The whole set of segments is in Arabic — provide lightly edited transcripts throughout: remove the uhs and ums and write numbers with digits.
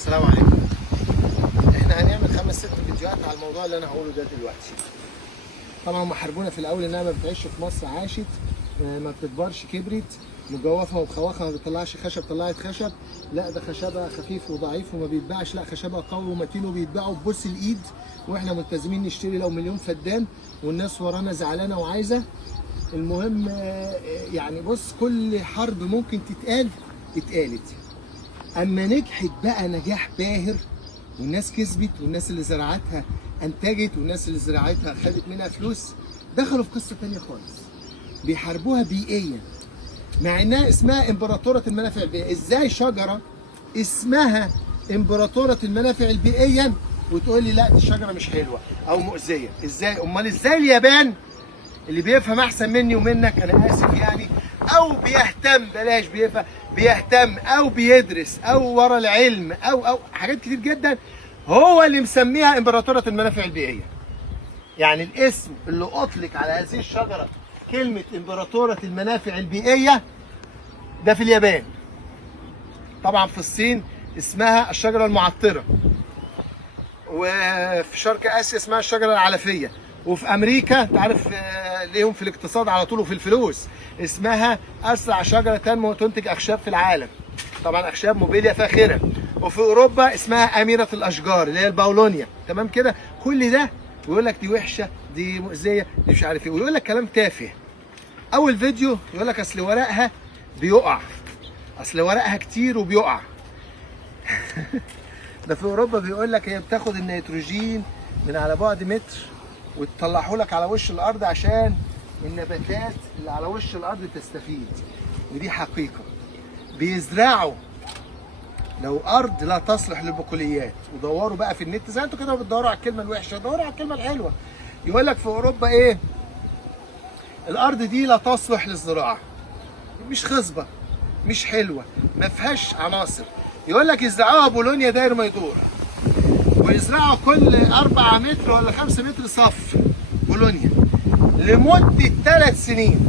السلام عليكم. احنا هنعمل 5-6 فيديوهات على الموضوع اللي انا هقوله ده دلوقتي. طبعا هم حاربونا في الاول انها ما بتعيش في مصر، عاشت ما بتكبرش، كبرت مجوفه ومخوخه، ما بتطلعش خشب، طلعت خشب. لا ده خشبها خفيف وضعيف وما بيتباعش، لا خشبها قوي ومتين وبيتباعوا ببوس الايد، واحنا ملتزمين نشتري لو مليون فدان، والناس ورانا زعلانه وعايزه. المهم يعني بص، كل حرب ممكن تتقال اتقالت، اما نجحت بقى نجاح باهر والناس كسبت والناس اللي زرعتها انتجت والناس اللي زرعتها خدت منها فلوس، دخلوا في قصه ثانيه خالص. بيحاربوها بيئيا مع انها اسمها امبراطوره المنافع البيئيه. ازاي شجره اسمها امبراطوره المنافع البيئيا وتقول لي لا دي الشجره مش حلوه او مؤذيه؟ ازاي؟ امال ازاي اليابان اللي بيفهم احسن مني ومنك، انا اسف يعني، او بيهتم، بلاش بيفهم، بيهتم او بيدرس او ورا العلم او حاجات كتير جدا، هو اللي مسميها امبراطوره المنافع البيئيه. يعني الاسم اللي اطلق على هذه الشجره كلمه امبراطوره المنافع البيئيه ده في اليابان. طبعا في الصين اسمها الشجره المعطره، وفي شرق اسيا اسمها الشجره العلفيه، وفي امريكا انت عارف ليهم في الاقتصاد على طول وفي الفلوس اسمها اسرع شجره تنمو وتنتج اخشاب في العالم. طبعا اخشاب موبيليا فاخره. وفي اوروبا اسمها اميره الاشجار اللي هي الباولونيا. تمام كده؟ كل ده ويقول لك دي وحشه، دي مؤذيه، دي مش عارف ايه، ويقول لك كلام تافه. اول فيديو يقول لك اصل ورقها بيقع، اصل ورقها كتير وبيقع. ده في اوروبا بيقول لك هي بتاخد النيتروجين من على بعد متر وتطلعه لك على وش الارض عشان النباتات اللي على وش الارض تستفيد، ودي حقيقه. بيزرعوا لو ارض لا تصلح للبقوليات، ودوروا بقى في النت زي انتوا كده بتدوروا على الكلمه الوحشه، دوروا على الكلمه الحلوه. يقول لك في اوروبا ايه؟ الارض دي لا تصلح للزراعه، مش خصبه، مش حلوه، ما فيهاش عناصر. يقول لك يزرعوها بولونيا داير ما يدور، ويزرعوا كل 4 متر ولا 5 متر صف بولونيا لمده 3 سنين،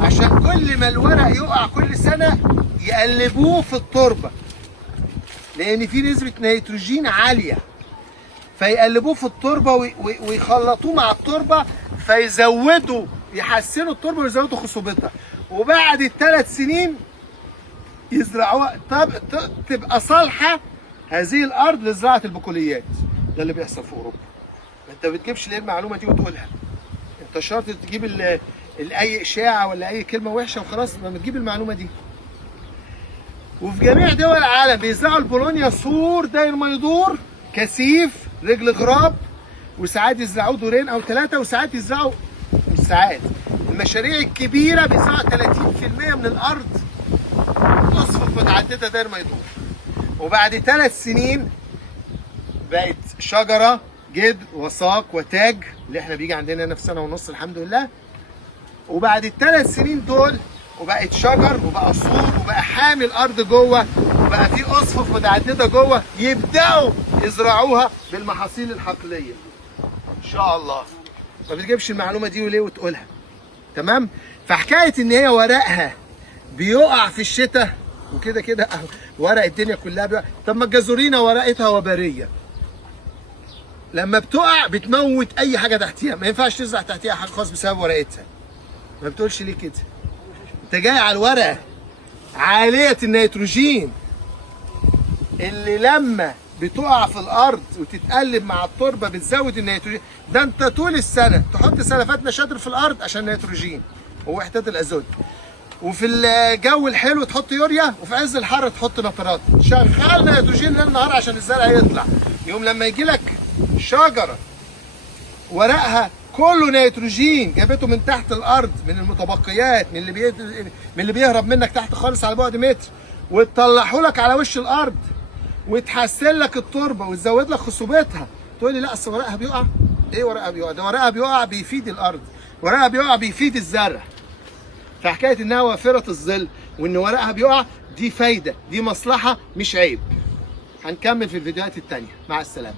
عشان كل ما الورق يقع كل سنه يقلبوه في التربه، لان في نسبه نيتروجين عاليه، فيقلبوه في التربه ويخلطوه مع التربه، فيزودوا، يحسنوا التربه ويزودوا خصوبتها، وبعد ال3 سنين يزرعوها تبقى صالحه هذه الارض لزراعه البقوليات. ده اللي بيحصل في اوروبا. انت ما بتجيبش ليه المعلومه دي وتقولها؟ انت شرط تجيب اي اشاعه ولا اي كلمه وحشه وخلاص؟ ما تجيب المعلومه دي. وفي جميع دول العالم بيزرعوا البولونيا سور داير ما يدور، كثيف، رجل غراب، وساعات يزرعوه دورين او 3، وساعات يزرعوا، مش ساعات، المشاريع الكبيره بيزرعوا 30% من الارض اصفف متعدده داير ما يدور. وبعد 3 سنين بقت شجره جدر وساق وتاج اللي احنا بيجي عندنا هنا في 1.5 سنة الحمد لله. وبعد ال3 سنين دول وبقت شجر وبقى سور وبقى حامي الارض جوه وبقى في اصفف متعدده جوه، يبداوا يزرعوها بالمحاصيل الحقليه ان شاء الله. ما بتجيبش المعلومه دي وليه وتقولها؟ تمام؟ فحكايه ان هي ورقها بيقع في الشتاء وكده كده ورق الدنيا كلها بيقع. طب ما الجزورينا ورقتها وبريه، لما بتقع بتموت اي حاجه تحتيها، ما ينفعش تزرع تحتيها حاجه خاص بسبب ورقتها. ما بتقولش ليه كده؟ انت جاي على الورقه عاليه النيتروجين اللي لما بتقع في الارض وتتقلب مع التربه بتزود النيتروجين. ده انت طول السنه تحط سلفات نشادر في الارض عشان النيتروجين ووحدات الازوت، وفي الجو الحلو تحط يوريا، وفي عز الحر تحط نترات. شغال نيتروجين ليل نهار عشان الزرع يطلع. يوم لما يجي لك شجره ورقها كله نيتروجين جابته من تحت الارض، من المتبقيات، من اللي بيهرب منك تحت خالص على بعد متر، وتطلعه لك على وش الارض وتحسن لك التربه وتزود لك خصوبتها، تقول لي لا اصل ورقها بيقع. ايه ورقها بيقع؟ ده ورقها بيقع بيفيد الارض، ورقها بيقع بيفيد الزرع. فحكايه انها وافره الظل وان ورقها بيقع دي فايده، دي مصلحه مش عيب. هنكمل في الفيديوهات التانيه. مع السلامه.